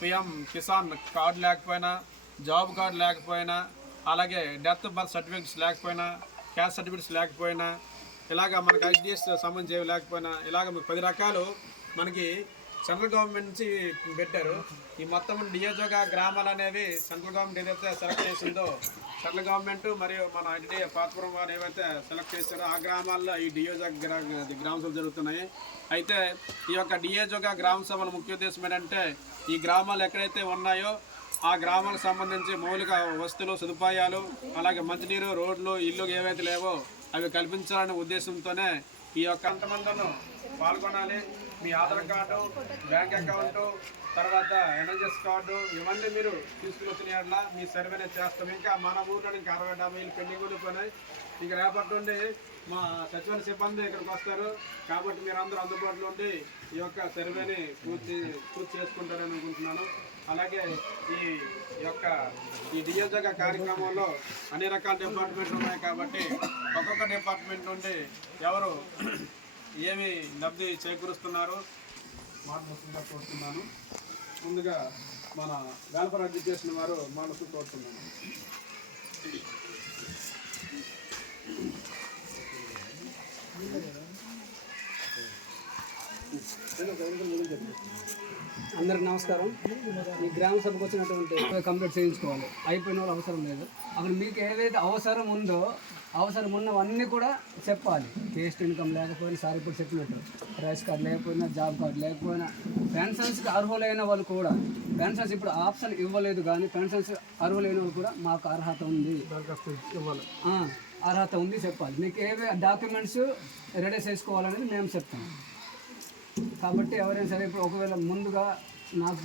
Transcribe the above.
PM Kisan card లేకపోయినా, job card లేకపోయినా, అలాగే డెత్ బర్త్ సర్టిఫికేట్స్ లేకపోయినా, క్యాస్ట్ సర్టిఫికేట్స్ లేకపోయినా, ఇలాగ మనకి ఐసిడిఎస్ సంబంధించి లేకపోయినా, ఇలాగ 10 రకాలు మనకి సెంట్రల్ గవర్నమెంట్ నుంచి పెట్టారు. ఈ మొత్తం డియోజోగా గ్రామాలు అనేవి సెంట్రల్ గవర్నమెంట్ ఏదైతే సెలెక్ట్ చేసిందో, సెంట్రల్ గవర్నమెంట్ మరియు మన ఐటీడీ పాతపురం వారు ఏవైతే సెలెక్ట్ చేశారో ఆ గ్రామాల్లో ఈ డియోజోగా గ్రామ సభలు జరుగుతున్నాయి. అయితే ఈ యొక్క డియోజోగా గ్రామ సభల ముఖ్య ఉద్దేశం ఏంటంటే, ఈ గ్రామాలు ఎక్కడైతే ఉన్నాయో ఆ గ్రామాలకు సంబంధించి మౌలిక వస్తువులు, సదుపాయాలు, అలాగే మంచినీరు, రోడ్లు, ఇల్లు ఏవైతే లేవో అవి కల్పించాలనే ఉద్దేశంతోనే ఈ యొక్క అంతమందిను పాల్గొనాలి. మీ ఆధార్ కార్డు, బ్యాంక్ అకౌంటు, తర్వాత ఎన్ఎస్ఎస్ కార్డు ఇవన్నీ మీరు తీసుకుని వచ్చిన మీ సర్వేనే చేస్తాం. ఇంకా మన ఊరిలో ఇంకా 60-70 పెండింగ్ ఉండిపోయినాయి. ఇక రేపటి నుండి మా సచివాలయ సిబ్బంది ఇక్కడికి వస్తారు. కాబట్టి మీరు అందరూ అందుబాటులో ఉండి ఈ యొక్క సర్వేని పూర్తి చేసుకుంటారని అనుకుంటున్నాను. అలాగే ఈ డియోజోగా కార్యక్రమంలో అన్ని రకాల డిపార్ట్మెంట్లు ఉన్నాయి. కాబట్టి ఒక్కొక్క డిపార్ట్మెంట్ నుండి ఎవరు ఏమి లబ్ధి చేకూరుస్తున్నారు మాట్లాడుతుందా కోరుతున్నాను. ముందుగా మన వెల్ఫేర్ ఎడ్యుకేషన్ వారు మాట్లాడుతూ కోరుతున్నాను. అందరికి నమస్కారం. ఈ గ్రామ సభకు వచ్చినటువంటి కంప్లీట్ చేయించుకోవాలి, అయిపోయిన వాళ్ళు అవసరం లేదు. అక్కడ మీకు ఏదైతే అవసరం ఉందో అవసరం ఉన్నవన్నీ కూడా చెప్పాలి. కేస్ట్ ఇన్కమ్ లేకపోయినా, సార్ ఇప్పుడు చెప్పినట్టు రైస్ కార్డు లేకపోయినా, జాబ్ కార్డు లేకపోయినా, పెన్షన్స్కి అర్హులైన వాళ్ళు కూడా, పెన్షన్స్ ఇప్పుడు ఆప్షన్ ఇవ్వలేదు కానీ పెన్షన్స్ అర్హులైన వాళ్ళు కూడా మాకు అర్హత ఉంది, ఇవ్వాలి, అర్హత ఉంది చెప్పాలి. మీకు ఏవే డాక్యుమెంట్స్ రెడీ చేసుకోవాలనేది మేము చెప్తాం. కాబట్టి ఎవరైనా సరే ఇప్పుడు ఒకవేళ ముందుగా నాకు